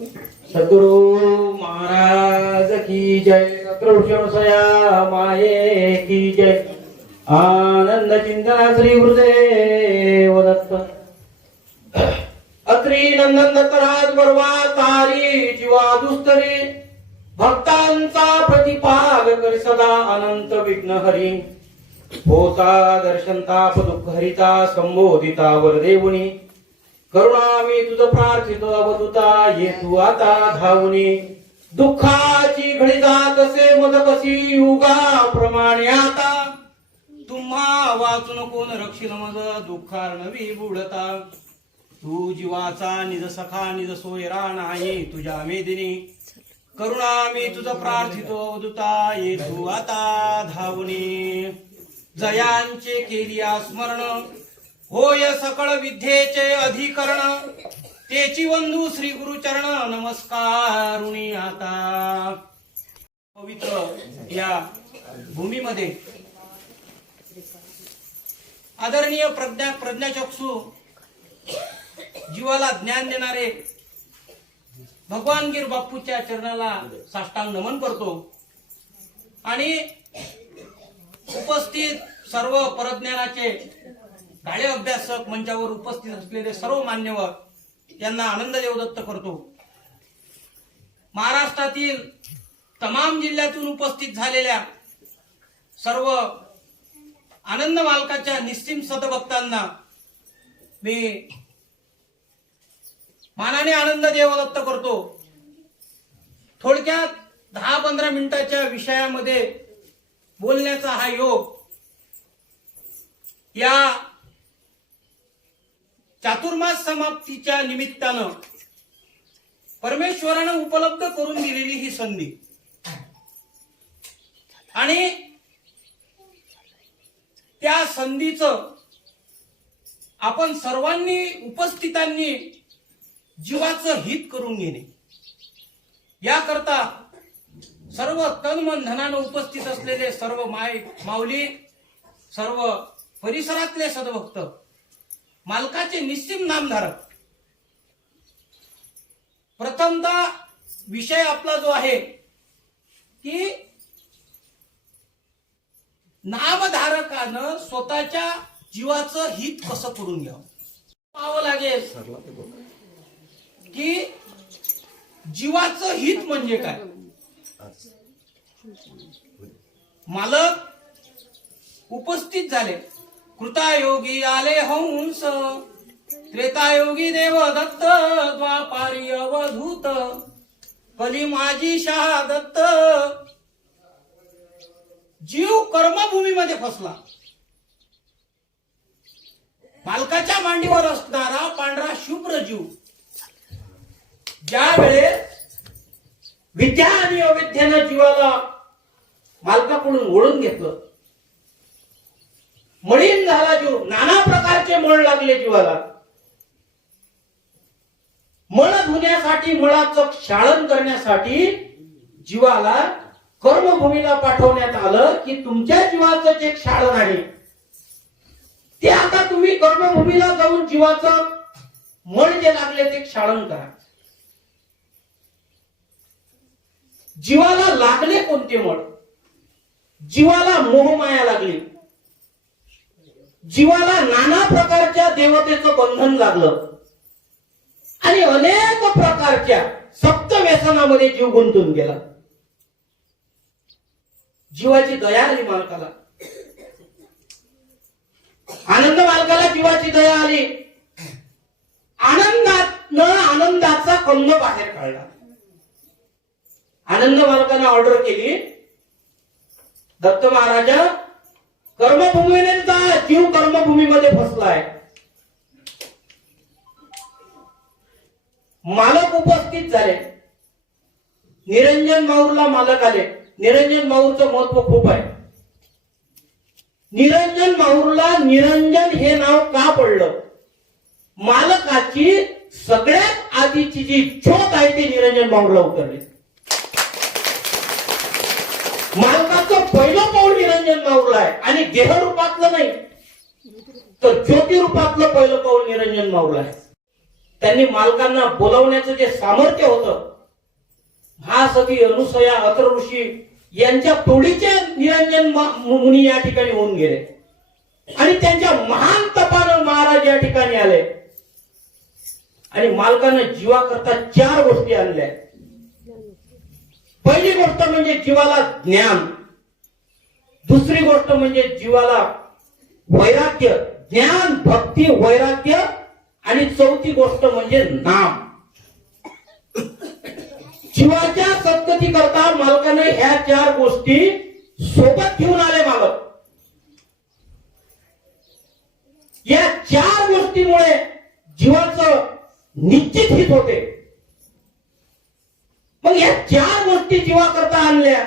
सद्गुरु महाराज की जय। कृष्णसया माये की जय। आनंद चिंतना श्री गुरुदेव दत्त अत्री नंदन दत्तराज बर्वा तारी जीवा दुस्तरी। भक्तांचा प्रतिपाग कर सदा अनंत विघ्न हरी। होता दर्शन ताप दुःख हरिता संबोधिता वरदेवुनी। करुणा मी तुझ प्रार्थितो अवधुता ये तू आता धावणी दुःखाची घडी जात असे मद कशी युगा प्रमाणे आता. तुम्हा वाचून कोण रक्षिल मज दुःखार नवी बुडता. तू जीवाचा निज सखा निज सोयरा नाही तुझ्या मेदिनी. करुणा मी तुझ प्रार्थितो अवधुता ये तू आता धावणी जयांचे केली स्मरण होय सकळ विद्येचे अधिकरण. तेची बंधू श्री गुरुचरण नमस्कारुणी आता. पवित्र या भूमीमध्ये आदरणीय प्रज्ञा प्रज्ञाचक्षू जीवाला ज्ञान देणारे भगवान गिर बापूच्या चरणाला साष्टांग नमन करतो. आणि उपस्थित सर्व परज्ञानाचे गाळे अभ्यासक मंचावर उपस्थित असलेले सर्व मान्यवर यांना आनंद देवदत्त करतो. महाराष्ट्रातील तमाम जिल्ह्यातून उपस्थित झालेल्या सर्व आनंद मालकाच्या निस्सिम सदभक्तांना मी मानाने आनंद देवदत्त करतो. थोडक्यात दहा पंधरा मिनिटाच्या विषयामध्ये बोलण्याचा हा योग या चातुर्मास समाप्तीच्या निमित्तानं परमेश्वरानं उपलब्ध करून दिलेली ही संधी. आणि त्या संधीचं आपण सर्वांनी उपस्थितांनी जीवाचं हित करून घेणे. याकरता सर्व तनमन धनानं उपस्थित असलेले सर्व माय माऊली सर्व परिसरातले सदभक्त मालकाचे निश्चिम नामधारक. प्रथमतः विषय आपला जो आहे की नामधारकानं स्वतःच्या जीवाचं हित कसं करून घ्यावं? पाहावं लागेल की जीवाचं हित म्हणजे काय? मालक उपस्थित झाले. कृतायोगी आले हंस त्रेतायोगी देव दत्त द्वापारी अवधूत. कली माझी शहादत्त जीव कर्मभूमीमध्ये फसला. मालकाच्या मांडीवर असणारा पांढरा शुभ्र जीव. ज्या वेळेस विद्या आणि अविद्यानं जीवाला मालकाकडून ओढून घेतलं मळीन झाला जीव. नाना प्रकारचे मळ लागले जीवाला. मळ धुण्यासाठी मळाचं क्षाळन करण्यासाठी जीवाला कर्मभूमीला पाठवण्यात आलं की तुमच्या जीवाचं जे क्षाळन आहे ते आता तुम्ही कर्मभूमीला जाऊन जीवाचं मळ जे लागले ते क्षाळन करा. जीवाला लागले कोणते मळ? जीवाला मोहमाया लागली. जीवाला नाना प्रकारच्या देवतेचं बंधन लागलं. आणि अनेक प्रकारच्या सप्त व्यसनामध्ये जीव गुंतून गेला. जीवाची दया आली मालकाला. आनंद मालकाला जीवाची दया आली. आनंदात न आनंदाचा कंद बाहेर काढला. आनंद मालकाने ऑर्डर केली. दत्त महाराजा कर्मभूमीने जीव कर्मभूमीमध्ये फसलाय. मालक उपस्थित झाले. निरंजन माऊरला मालक आले. निरंजन माऊरचं महत्त्व खूप आहे. निरंजन माऊरला निरंजन हे नाव का पडलं? मालकाची सगळ्यात आधीची जी ज्योत आहे ती निरंजन माऊरला उतरली. मालकाचं पहिलं पाऊल निरंजन माऊरला आहे. आणि देह रूपातलं नाही तर ज्योती रूपातलं पहिलं पाऊल निरंजन माऊरला आहे. त्यांनी मालकांना बोलवण्याचं जे सामर्थ्य होतं महासती अनुसया अत्र ऋषी यांच्या तोडीचे निरंजन मुनी या ठिकाणी होऊन गेले. आणि त्यांच्या महान तपानं महाराज या ठिकाणी आले. आणि मालकानं जीवाकरता चार गोष्टी आणल्या. पहिली गोष्ट म्हणजे जीवाला ज्ञान. दुसरी गोष्ट म्हणजे जीवाला वैराग्य. ज्ञान भक्ती वैराग्य आणि चौथी गोष्ट म्हणजे नाम. जीवाच्या सद्गती करता मालकाने ह्या चार गोष्टी सोबत घेऊन आले मालक. या चार गोष्टीमुळे जीवाचं निश्चित हित होते. मग या चार गोष्टी जीवा करता आणल्या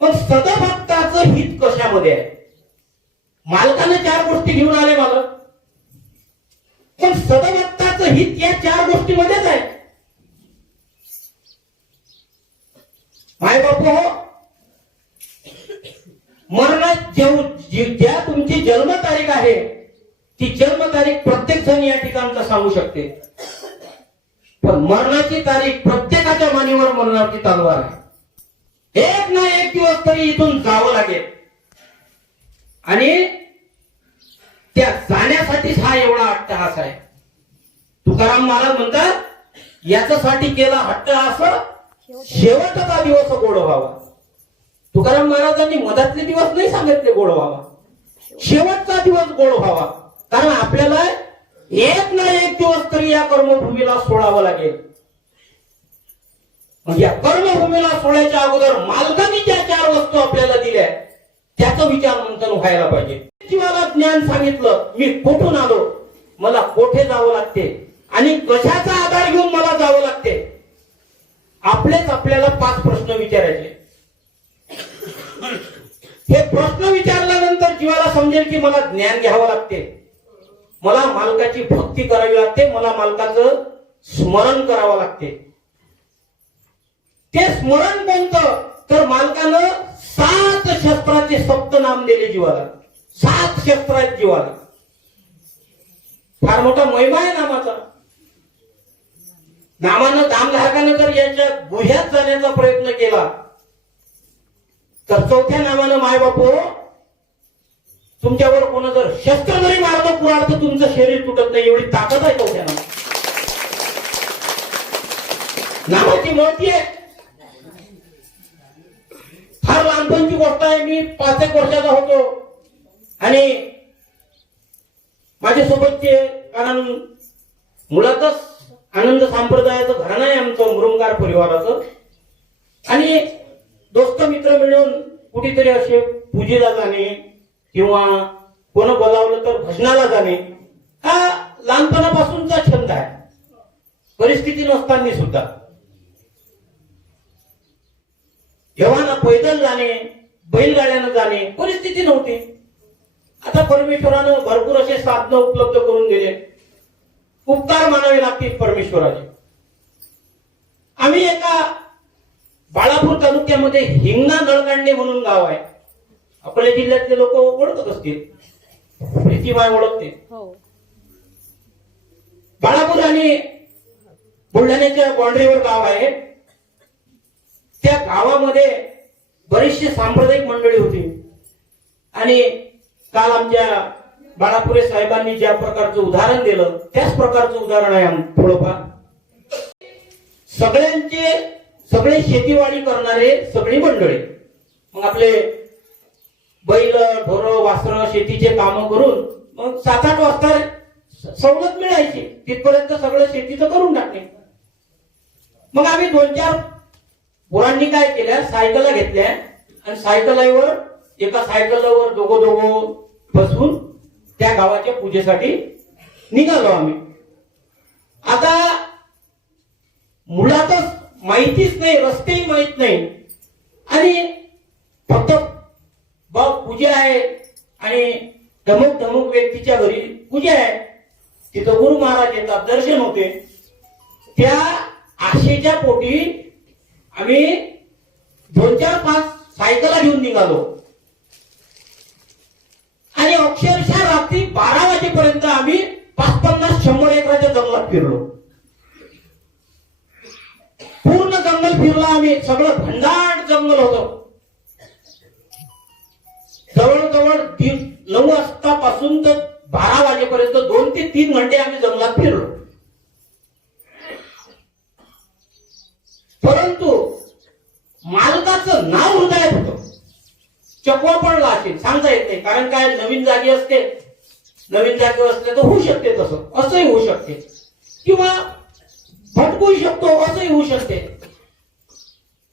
पण सदभक्ताचं हित कशामध्ये आहे? मालकानं चार गोष्टी घेऊन आले मालक पण सदभक्ताचं हित या चार गोष्टीमध्येच आहे. माय बापू हो मरणात जेव जी- ज्या तुमची जन्मतारीख आहे ती जन्मतारीख प्रत्येक जण या ठिकाणचा सांगू शकते. पण मरणाची तारीख प्रत्येकाच्या मानेवर मरणाची तलवार आहे. एक ना एक दिवस तरी इथून जावं लागेल. आणि त्या जाण्यासाठीच हा एवढा अट्टहास आहे. तुकाराम महाराज म्हणतात याच्यासाठी केला अट्टहास शेवटचा दिवस गोड व्हावा. तुकाराम महाराजांनी मधातले दिवस नाही सांगितले गोड व्हावा. शेवटचा दिवस गोड व्हावा. कारण आपल्याला एक ना एक दिवस तरी या कर्मभूमीला सोडावं लागेल. म्हणजे या कर्मभूमीला सोडायच्या अगोदर मालकाने ज्या चार वस्तू आपल्याला दिल्या त्याचं विचार मंथन व्हायला पाहिजे. जीवाला ज्ञान सांगितलं मी कुठून आलो? मला कोठे जावं लागते? आणि कशाचा आधार घेऊन मला जावं लागते? आपलेच आपल्याला पाच प्रश्न विचारायचे. हे प्रश्न विचारल्यानंतर जीवाला समजेल की मला ज्ञान घ्यावं लागते. मला मालकाची भक्ती करावी लागते मला मालकाचं स्मरण करावं लागते. ते स्मरण कोणतं? तर मालकानं सात शस्त्राचे सप्त नाम दिले जीवाला. सात शस्त्र आहेत जीवाला. फार मोठा महिमा आहे नामाचा. नामानं दामधारकानं जर याच्या गुह्यात जाण्याचा प्रयत्न केला तर चौथ्या नामानं माय बापू तुमच्यावर कोण जर शस्त्र जरी मारलं कुराड तर तुमचं शरीर तुटत नाही एवढी ताकद आहे चौथ्या नावाची महती आहे. फार लहानपणची गोष्ट आहे. मी पाच एक वर्षाचा होतो. आणि माझ्यासोबतचे कारण मुळातच आनंद संप्रदायाचं घराणं आहे आमचं मुरुमगार परिवाराचं. आणि दोस्त मित्र मिळून कुठेतरी असे पूजेला जाणे किंवा कोण बोलावलं तर भजनाला जाणे हा लहानपणापासूनचा छंद आहे. परिस्थिती नसताना सुद्धा. जेव्हा पैदल जाणे बैलगाड्यानं जाणे परिस्थिती नव्हती. आता परमेश्वरानं भरपूर असे साधनं उपलब्ध करून दिले. उपकार मानावे लागतील परमेश्वराचे. आम्ही एका बाळापूर तालुक्यामध्ये हिंगणा नळकांडे म्हणून गाव आहे. आपल्या जिल्ह्यातले लोक ओळखत असतील. प्रीतीबाई ओळखते. हो. बाळापूर आणि बुलढाण्याच्या बाउंड्रीवर गाव आहे. त्या गावामध्ये बरीचशी सांप्रदायिक मंडळी होती. आणि काल आमच्या बाळापुरे साहेबांनी ज्या प्रकारचं उदाहरण दिलं त्याच प्रकारचं उदाहरण आहे थोडंफार सगळ्यांचे सगळे शेतीवाडी करणारे सगळी मंडळी. मग आपले बैल ढोर वासर शेतीचे काम करून मग सात आठ वाजता सवलत मिळायची. तिथपर्यंत सगळं शेतीचं करून टाकणे मग आम्ही दोन चार पोरांनी काय केल्या सायकला घेतल्या. आणि सायकलावर एका सायकलवर दोघं दोघं बसून त्या गावाच्या पूजेसाठी निघालो आम्ही. आता मुळातच माहितीच नाही रस्तेही माहीत नाही. आणि फक्त बघ पूजा आहे? आणि धमुक धमुक व्यक्तीच्या घरी पूजा आहे? तिथं गुरु महाराज येतात दर्शन होते. त्या आशेच्या पोटी आम्ही दोन चार पाच सायकला घेऊन निघालो. आणि अक्षरशः रात्री बारा वाजेपर्यंत आम्ही पाच पन्नास शंभर एकराच्या जंगलात फिरलो. पूर्ण जंगल फिरला आम्ही. सगळं भंडाट जंगल होतं. जवळजवळ तीन नऊ वाजतापासून तर बारा वाजेपर्यंत दोन ते तीन घंटे आम्ही जंगलात फिरलो. परंतु मालकाचं नाव हृदयात होतं. चकवा पडला असेल सांगता येत नाही कारण काय नवीन जागी असते. नवीन जागी असले तर होऊ शकते तसं असंही होऊ शकते. किंवा भटकू शकतो असंही होऊ शकते.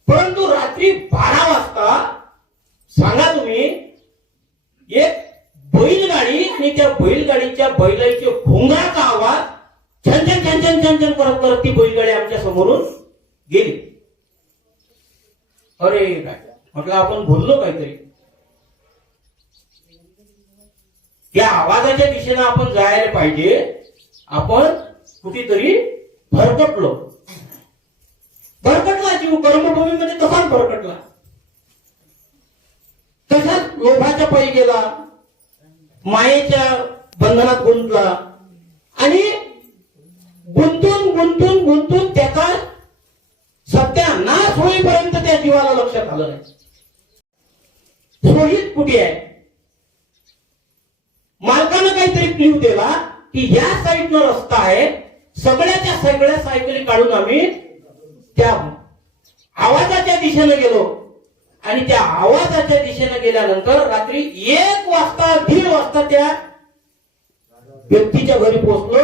परंतु रात्री बारा वाजता सांगा तुम्ही त्यांनी त्या बैलगाडीच्या बैलाचे भोंगाचा आवाज छान छान छान छान छान छन करत करत ती बैलगाडी आमच्या समोरून गेली. अरे काय? म्हटलं आपण बोललो काहीतरी. या आवाजाच्या दिशेनं आपण जायला पाहिजे. आपण कुठेतरी भरकटलो. भरकटला जीव कर्मभूमीमध्ये तसाच भरकटला. तसाच लोभाच्या पायी गेला. मायेच्या बंधनात गुंतला. आणि गुंतून गुंतून गुंतून त्याचा सध्या नाश होईपर्यंत त्या जीवाला लक्षात आलं नाही. सोहित कुठे आहे? मालकानं काहीतरी क्ल्यू दिला की ह्या साईडनं रस्ता आहे. सगळ्याच्या सगळ्या सायकली काढून आम्ही त्या आवाजाच्या दिशेनं गेलो. आणि त्या आवाजाच्या दिशेने गेल्यानंतर रात्री एक वाजता दीड वाजता त्या व्यक्तीच्या घरी पोहोचलो.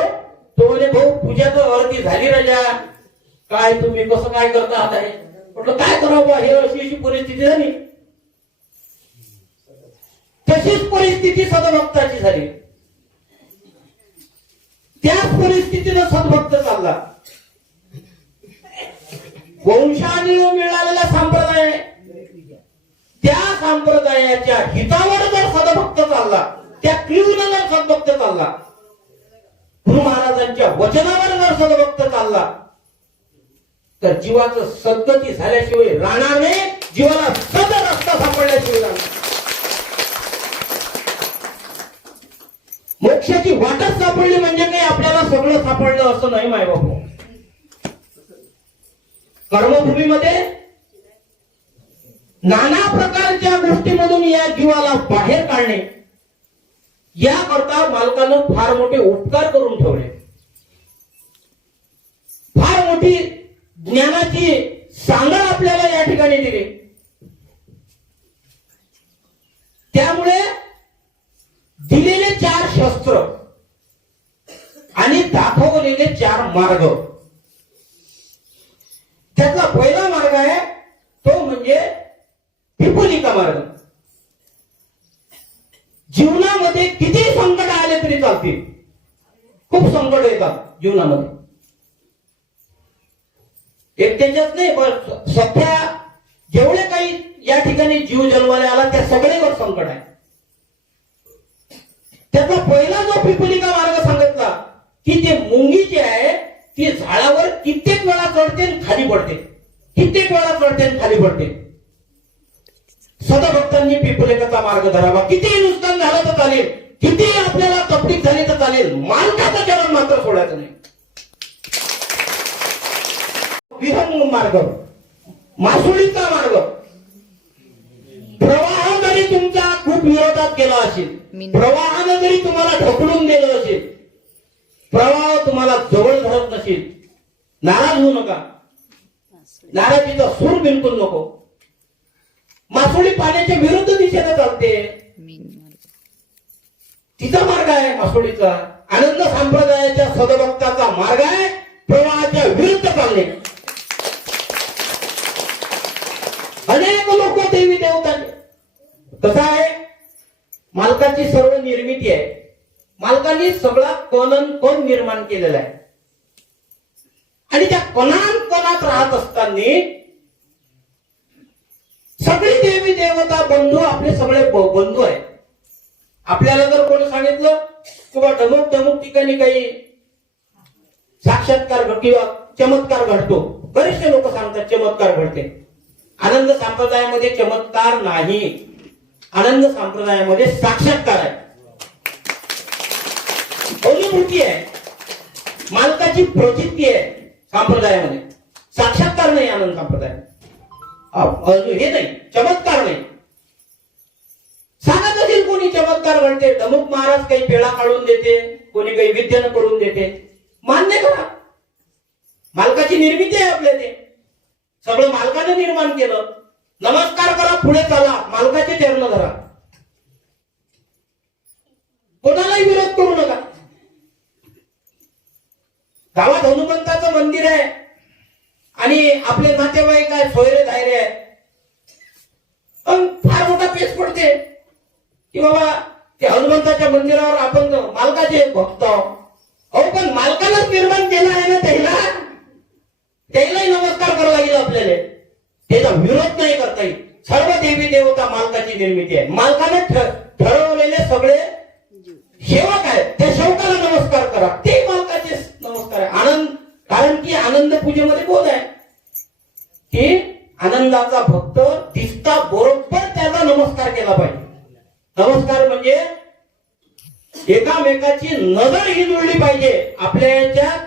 तो म्हणे भाऊ पूजा तर अर्धी झाली राजा. काय तुम्ही कसं काय करता आता हे? म्हटलं काय करावं बा, हे अशी अशी परिस्थिती झाली. तशीच परिस्थिती सदभक्ताची झाली. त्याच परिस्थितीनं सद्भक्त चालला. वंशाने मिळालेला संप्रदाय त्या संप्रदायाच्या हितावर जर सदभक्त चालला त्या क्लिवनं जर सद्भक्त चालला गुरु महाराजांच्या वचनावर जर सदभक्त चालला तर जीवाचं सद्गती झाल्याशिवाय राहणार नाही जीवाला सद रस्ता सापडल्याशिवाय राहणार मोक्षाची वाटच सापडली म्हणजे काही आपल्याला सगळं सापडलं असं नाही माय बाबू कर्मभूमीमध्ये नाना प्रकारच्या गोष्टीमधून या जीवाला बाहेर काढणे याकरता मालकानं फार मोठे उपकार करून ठेवले. फार मोठी ज्ञानाची सांगड आपल्याला या ठिकाणी दिली. त्यामुळे दिलेले चार शस्त्र आणि दाखवलेले चार मार्ग त्यातला पहिला मार्ग आहे तो म्हणजे पिपुलिका मार्ग जीवनामध्ये किती संकट आले तरी चालतील खूप संकट जीवनामध्ये. एक त्यांच्यात नाही पण सध्या जेवढे काही या ठिकाणी जीव जन्माला आला त्या सगळेवर संकट आहे. त्याचा पहिला जो पिपुलिका मार्ग सांगितला की ते मुंगी जी आहे ती झाडावर कित्येक वेळा चढते खाली पडते. कित्येक वेळा चढते खाली पडते. सदभक्तांनी पिपुलिकाचा मार्ग धरावा. किती नुकसान झालं तर चालेल कितीही आपल्याला तकलीफ झाली तर चालेल. मालकाचा चरण मात्र सोडायचं नाही. विहंग मार्ग. मासुळीचा मार्ग. प्रवाह जरी तुमचा खूप विरोधात गेला असेल प्रवाहानं जरी तुम्हाला ढकलून दिलं असेल प्रवाह तुम्हाला जवळ धरत नसेल नाराज होऊ नका. नाराजीचा सूर बिलकुल नको. मासोळी पाण्याच्या विरुद्ध दिशेने चालते. तिचा मार्ग आहे मासोळीचा आनंद संप्रदायाच्या सदभक्ताचा मार्ग आहे प्रवाहाच्या विरुद्ध चालणे. अनेक लोक देवी देवतांनी कसं आहे मालकाची सर्व निर्मिती आहे. मालकाने सगळा कणन कण निर्माण केलेला आहे? आणि त्या कणान कणात राहत असताना सगळी देवी देवता बंधू आपले सगळे बंधू आहेत. आपल्याला जर कोणी सांगितलं किंवा ढमुक ढमुक ठिकाणी काही साक्षात्कार किंवा चमत्कार घडतो. बरेचसे लोक सांगतात चमत्कार घडते. आनंद संप्रदायामध्ये चमत्कार नाही. आनंद संप्रदायामध्ये साक्षात्कार आहे. अनुभूती आहे. मालकाची प्रचिती आहे संप्रदायामध्ये. साक्षात्कार नाही आनंद संप्रदाय हे नाही. चमत्कार नाही. कोणी चमत्कार म्हणते दमुक महाराज काही पेळा काढून देते कोणी काही विद्यानं करून देते. मान्य करा. मालकाची निर्मिती आहे आपल्या ते सगळं मालकाने निर्माण केलं. नमस्कार करा पुढे चला. मालकाचे चरण धरा कोणालाही विरोध करू नका गावात हनुमंताचं मंदिर आहे आणि आपले नातेवाईक आहे सोयरे धायरे आहे पण फार मोठा पेच पडते की बाबा त्या हनुमंताच्या मंदिरावर आपण मालकाचे भक्त आहोत. अहो पण मालकालाच निर्माण केलं आहे ना त्याला त्यालाही नमस्कार करावा लागेल आपल्याला त्याचा विरोध नाही करता येईल सर्व देवी देवता मालकाची निर्मिती आहे. मालकाने ठरवलेले सगळे सेवक आहेत. त्या सेवकाला नमस्कार करा. ते मालकाचे नमस्कार आहे. आनंद कारण की आनंद पूजेमध्ये बोध आहे. की आनंदाचा भक्त दिसता बरोबर त्याचा नमस्कार केला पाहिजे. नमस्कार म्हणजे एकामेकाची नजर ही जुळली पाहिजे. आपल्या याच्यात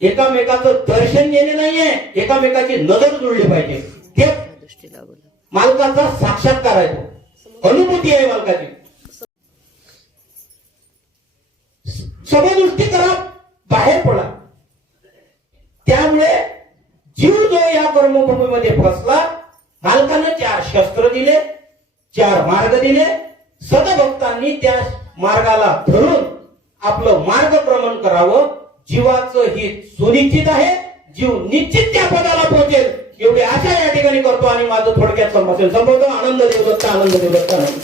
एकामेकाचं दर्शन घेणे नाहीये. एकामेकाची नजर जुळली पाहिजे. ते मालकाचा साक्षात्कार आहे तो. अनुभूती आहे मालकाची. समदृष्टी करा बाहेर पडा. त्यामुळे जीव जो या कर्मभूमीमध्ये फसला मालकानं चार शस्त्र दिले चार मार्ग दिले. सदभक्तांनी त्या मार्गाला धरून आपलं मार्गक्रमण करावं. जीवाचं हित सुनिश्चित आहे जीव निश्चित त्या पदाला पोहोचेल एवढी आशा या ठिकाणी करतो आणि माझं थोडक्यात संभाषण संपवतो. आनंद देवदत्त आनंद देवदत्त आनंद.